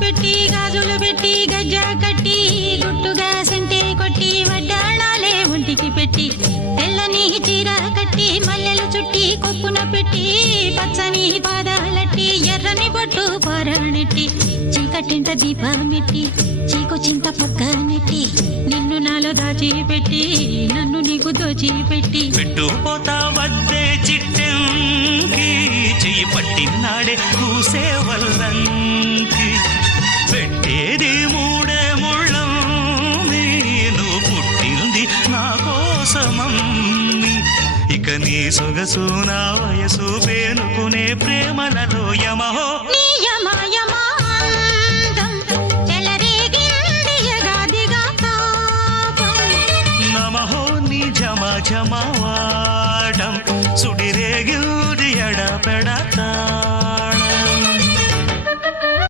పెట్టి గాజులు పెట్టి గజ్జా కట్టి గుట్టుగా సెంటే కొట్టి వడ్డాణాలే ఒంటికి పెట్టి తెల్లని చీర కట్టి మల్లెలు చుట్టి కొప్పున పెట్టి పచ్చని పాదాలట్టి ఎర్రని బొట్టు పారాణెట్టి చీకటింట దీపమెట్టి చీకు చింత పక్క నెట్టి నిన్ను నాలో దాచిపెట్టి నన్ను నీకు దోచిపెట్టి పెట్టుపోతా వద్దే చిట్టంకి చెయ్యి పట్టినాడే కూసే వల్లంకి పెట్టేది మూడే ముళ్ళం నువ్వు పుట్టింది నా కోసమమ్మి ఇక నీ సొగసు నా వయసు పేనుకునే ప్రేమలలో యమహో